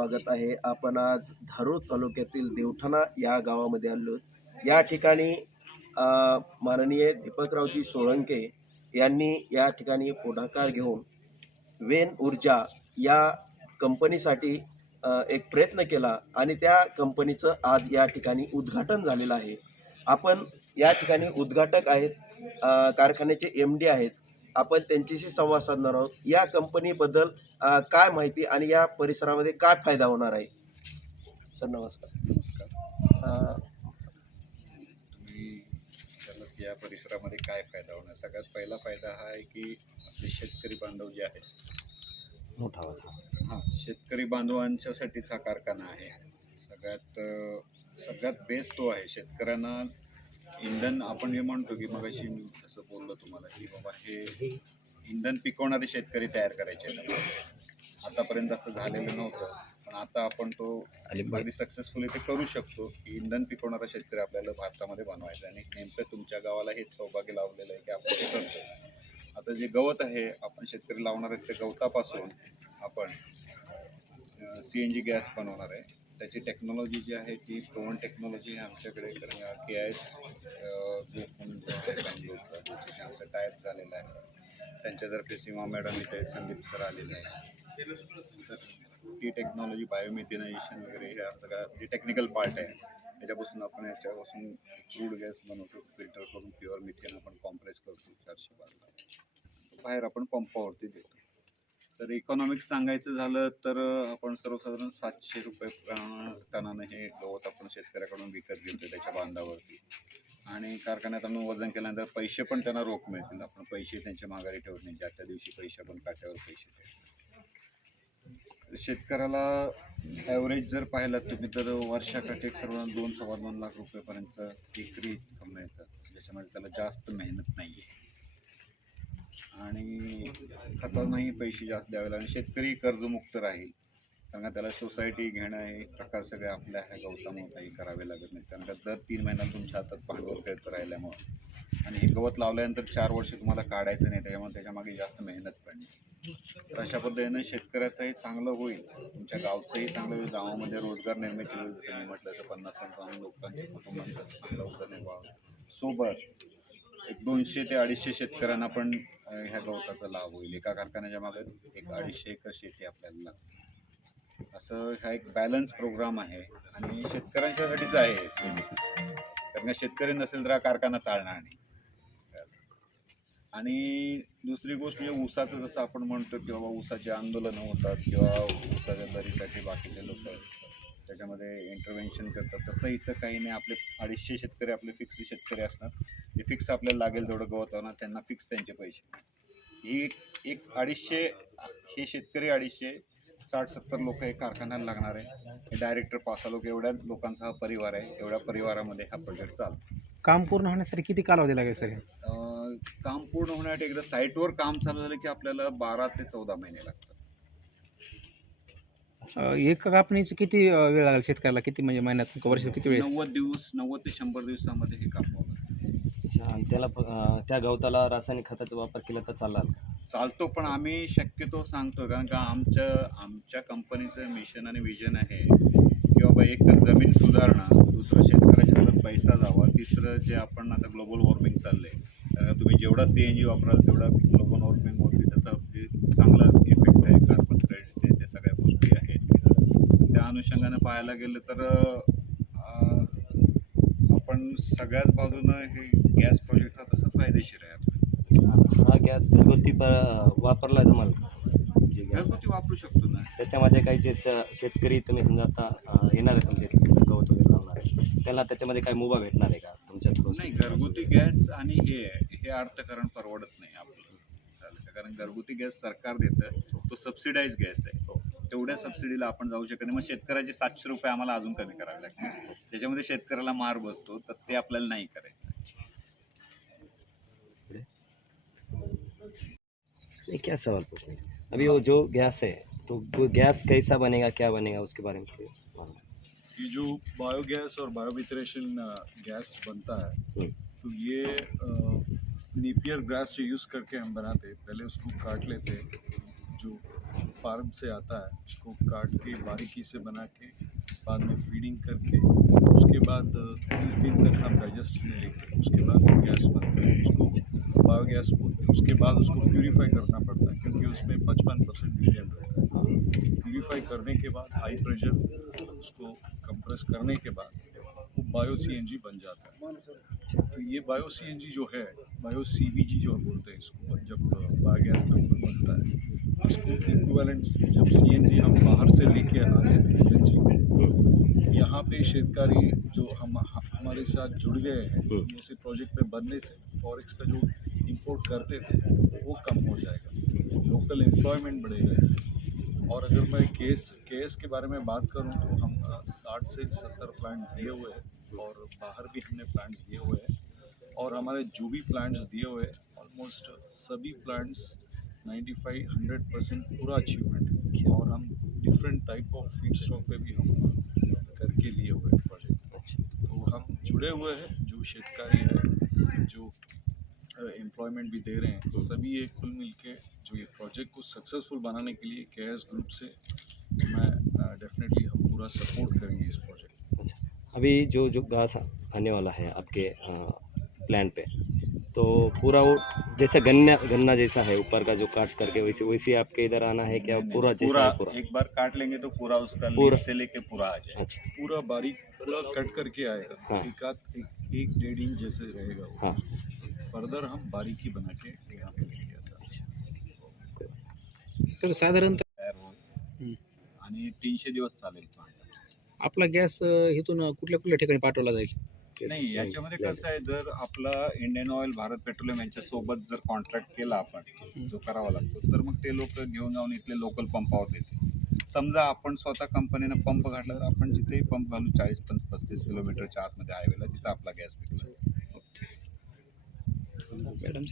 स्वागत आहे. आपण आज धारूर तालुक्यातील देवठाणा या गावामध्ये आलो. या ठिकाणी माननीय दीपकरावजी सोळंके यांनी या ठिकाणी पुढाकार घेऊन वेन ऊर्जा या कंपनीसाठी एक प्रयत्न केला आणि त्या कंपनीचं आज या ठिकाणी उद्घाटन झालेलं आहे. आपण या ठिकाणी उद्घाटक आहेत कारखान्याचे एम डी आहेत आपण त्यांच्याशी संवाद साधणार आहोत. या कंपनीबद्दल काय माहिती आणि या परिसरामध्ये काय फायदा होणार आहे? सर नमस्कार. नमस्कार. तुम्ही या परिसरामध्ये काय फायदा होणार? सगळ्यात पहिला फायदा हा आहे की आपले शेतकरी बांधव जे आहेत मोठा हां शेतकरी बांधवांच्यासाठीच हा कारखाना आहे. सगळ्यात सगळ्यात बेस्ट तो आहे. शेतकऱ्यांना इंधन आपण जे म्हणतो की मगाशी मी असं बोललो तुम्हाला की बाबा हे इंधन पिकवणारे शेतकरी तयार करायचे. आतापर्यंत असं झालेलं नव्हतं पण आता आपण तो अगदी सक्सेसफुली ते करू शकतो की इंधन पिकवणारा शेतकरी आपल्याला भारतामध्ये बनवायचा आहे. आणि नेमकं तुमच्या गावाला हेच सौभाग्य लावलेलं आहे की आपण ते करतो आता जे गवत आहे आपण शेतकरी लावणार आहेत त्या गवतापासून आपण सी एन जी गॅस बनवणार आहे त्याची टेक्नॉलॉजी जी आहे ती प्रोवन टेक्नॉलॉजी आहे आमच्याकडे. के आय एस ग्रुप म्हणून जो आमचा टायप झालेला आहे. त्यांच्यातर्फे सीमा मॅडम इथे संदीप सर आलेले आहे तर ती टेक्नॉलॉजी बायोमेथिनायझेशन वगैरे ह्या सगळ्या जे टेक्निकल पार्ट आहे त्याच्यापासून आपण याच्यापासून क्रूड गॅस बनवतो फिल्टर करून प्युअर मिथेन आपण कॉम्प्रेस करतो चारशे बारला बाहेर आपण पंपावरती देतो. तर इकॉनॉमिक्स सांगायचं झालं तर आपण सर्वसाधारण सातशे रुपये टनानं हे गवत आपण शेतकऱ्याकडून विकत घेतो त्याच्या बांधावरती. आणि कारखान्यात आम्ही वजन केल्यानंतर पैसे पण त्यांना रोख मिळतील. आपण पैसे त्यांच्या माघारी ठेवत नाही ज्या त्या दिवशी पैसे आपण काट्यावर पैसे ठेवतो शेतकऱ्याला ॲव्हरेज जर पाहिलात तुम्ही तर वर्षाकाठी सर्व दोन सव्वा दोन लाख रुपयेपर्यंत विक्री इतकं मिळतं ज्याच्यामध्ये त्याला जास्त मेहनत नाही आहे आणि खतांनाही पैसे जास्त द्यावे लागेल. शेतकरी कर्जमुक्त राहील. कारण का त्याला सोसायटी घेणं हे प्रकार सगळे आपल्या ह्या गवतामुळे काही करावे लागत नाही कारण का दर तीन महिन्यात तुमच्या हातात भांडवल खेळत राहिल्यामुळं. आणि हे गवत लावल्यानंतर चार वर्ष तुम्हाला काढायचं नाही त्याच्यामुळे त्याच्यामागे जास्त मेहनत पडणे तर अशा पद्धतीनं शेतकऱ्याचंही चांगलं होईल. तुमच्या गावचंही चांगलं होईल. गावामध्ये रोजगार निर्मिती होईल जसं मी म्हटलं तर पन्नास पंचावन्न लोकांच्या कुटुंबांचं चांगलं उदरनिर्वाह सोबत एक दोनशे ते अडीचशे शेतकऱ्यांना पण ह्या गवताचा लाभ होईल. एका कारखान्याच्या मागे एक अडीचशे एकर शेती आपल्याला लागते. असं हा एक बॅलन्स प्रोग्राम आहे आणि शेतकऱ्यांच्यासाठीच आहे कारण का शेतकरी नसेल तर हा कारखाना चालणार नाही. आणि दुसरी गोष्ट म्हणजे ऊसाचं जसं आपण म्हणतो की बाबा ऊसाचे आंदोलनं होतात किंवा ऊसाच्या दरीसाठी बाकीचे लोक त्याच्यामध्ये इंटरव्हेन्शन करतात. तसं इथं काही नाही. आपले अडीचशे शेतकरी आपले फिक्स शेतकरी असणार जे फिक्स आपल्याला लागेल तेवढं गवत त्यांना फिक्स त्यांचे पैसे. ही एक- अडीचशे हे शेतकरी अडीचशे साठ सत्तर लोक हे कारखान्याला लागणार आहे. हे डायरेक्टर पाच सहा लोक एवढ्या लोकांचा हा परिवार आहे. एवढ्या परिवारामध्ये हा प्रोजेक्ट चालतो. काम पूर्ण होण्यासाठी किती कालावधी लागेल सर? अं, काम पूर्ण होण्यासाठी एकदा साईटवर काम चालू झालं की आपल्याला बारा ते चौदा महिने लागतात. एक कापणीचं किती वेळ लागेल शेतकऱ्याला? किती म्हणजे महिन्यात वर्ष किती वेळ नव्वद दिवस नव्वद ते शंभर दिवसामध्ये हे आणि त्याला त्या गवताला रासायनिक खताचा वापर केला तर चालेल चालतो पण आम्ही शक्यतो सांगतो कारण का आमचं आमच्या कंपनीचं मिशन आणि विजन आहे की बाबा एक तर जमीन सुधारणा दुसरं शेतकऱ्याच्या हातात पैसा जावा तिसरं जे आपण आता ग्लोबल वॉर्मिंग चाललंय कारण तुम्ही जेवढा सी एन जी वापराल तेवढा ग्लोबल वॉर्मिंगवरती त्याचा जे चांगला इफेक्ट आहे कार्बन क्रेडिट्स आहे त्या सगळ्या गोष्टी आहेत त्या अनुषंगानं पाहायला गेलं तर आपण सगळ्याच बाजूनं हे गॅस प्रोजेक्ट हा तसा फायदेशीर आहे आपल्याला. हा गॅस घरगुती वापरला जमाल? जे गॅस. घरगुती वापरू शकतो ना. त्याच्यामध्ये काही जे शेतकरी तुम्ही समजा आता येणार आहे तुमच्या गवत वगैरे लावणार आहे. त्याला त्याच्यामध्ये काही मुभा भेटणार आहे का तुमच्या थ्रू नाही घरगुती गॅस आणि हे हे अर्थकारण परवडत नाही आपलं? कारण घरगुती गॅस सरकार देतं. तो सबसिडाईज गॅस आहे. तेवढ्या सबसिडीला आपण जाऊ शकत नाही मग शेतकऱ्याचे सातशे रुपये आम्हाला अजून कमी करावे लागतील त्याच्यामध्ये शेतकऱ्याला मार बसतो तर ते आपल्याला नाही करायचं ये क्या सवाल पूछने? अभी वो जो गैस है तो वो गैस कैसा बनेगा क्या बनेगा उसके बारे में। ये जो बायोगैस और बायोमिथरेशन गैस बनता है। तो ये नेपियर ग्रास जो यूज़ करके हम बनाते हैं पहले उसको काट लेते हैं जो फार्म से आता है, उसको काट के, बारीकी से बना के, बाद में फीडिंग करके, उसके बाद तीस दिन तक हम डाइजेस्ट में लेके, उसके बाद गैस बनता उसको बायोगैस बोलते हैं। उसके बाद उसको प्यूरीफाई करना पड़ता है, क्योंकि उसमें पचपन परसेंट मीडियम रहता है। प्यूरीफाई करने के बाद हाई प्रेशर उसको कंप्रेस करने के बाद, वो बायो सीएनजी बन जाता है। तो ये बायो सीएनजी जो है बायो सी जो बोलते हैं इसको जब बायोगैस का ऊपर बनता है इसको इक्विवेलेंट जब सीएनजी हम बाहर से लेके आते थे एल यहाँ पे शेतकारी जो हम हमारे साथ जुड़ गए हैं ऐसे प्रोजेक्ट में बनने से फॉरेक्स का जो इंपोर्ट करते थे वो कम हो जाएगा। लोकल एम्प्लॉयमेंट बढ़ेगा इससे। और अगर मैं केस केस के बारे में बात करूँ तो हम साठ से सत्तर प्लांट दिए हुए हैं और बाहर भी हमने प्लांट्स दिए हुए हैं। और हमारे जो भी प्लांट्स दिए हुए ऑलमोस्ट सभी प्लांट्स 95 100 परसेंट पूरा अचीवमेंट है। और हम different type of feed stock पे भी हम करके लिए हुए प्रोजेक्ट तो हम जुड़े हुए हैं, जो शेतकारी है, जो एम्प्लॉयमेंट भी दे रहे हैं, सभी एक कुल मिलके जो ये प्रोजेक्ट को सक्सेसफुल बनाने के लिए के ग्रुप से मैं डेफिनेटली हम पूरा सपोर्ट करेंगे इस प्रोजेक्ट अच्छा। अभी जो जो घास आने वाला है आपके प्लांट पे। तो पूरा वो जैसे गन्ना गन्ना जैसा है ऊपर का जो काट करके वैसे वैसे आपके इधर आना है क्या? पूरा जैसा है पूरा। एक बार काट लेंगे तो पूरा उसका पूरा। से लेके पूरा आ जाए अच्छा। पूरा बारीक कट करके आएगा। हाँ। एक आध एक, एक डेढ़ इंच जैसे रहेगा वो। हाँ। फर्दर हम बारीकी बना के यहाँ पे लेके आता तर साधारणतः हं. आणि तीनशे दिवस चालेल. आपला गॅस इथून कुठल्या कुठल्या ठिकाणी पाठवला जाईल? नाही याच्यामध्ये कसं आहे जर आपला इंडियन ऑइल भारत पेट्रोलियम यांच्या सोबत जर कॉन्ट्रॅक्ट केला आपण जो करावा लागतो तर मग ते लोक घेऊन जाऊन इथले लोकल पंपावर देतील. समजा आपण स्वतः कंपनीनं पंप घातला तर आपण जिथेही पंप घालू चाळीस पंच पस्तीस किलोमीटरच्या आतमध्ये हायवेला तिथं आपला गॅस भेटू मॅडम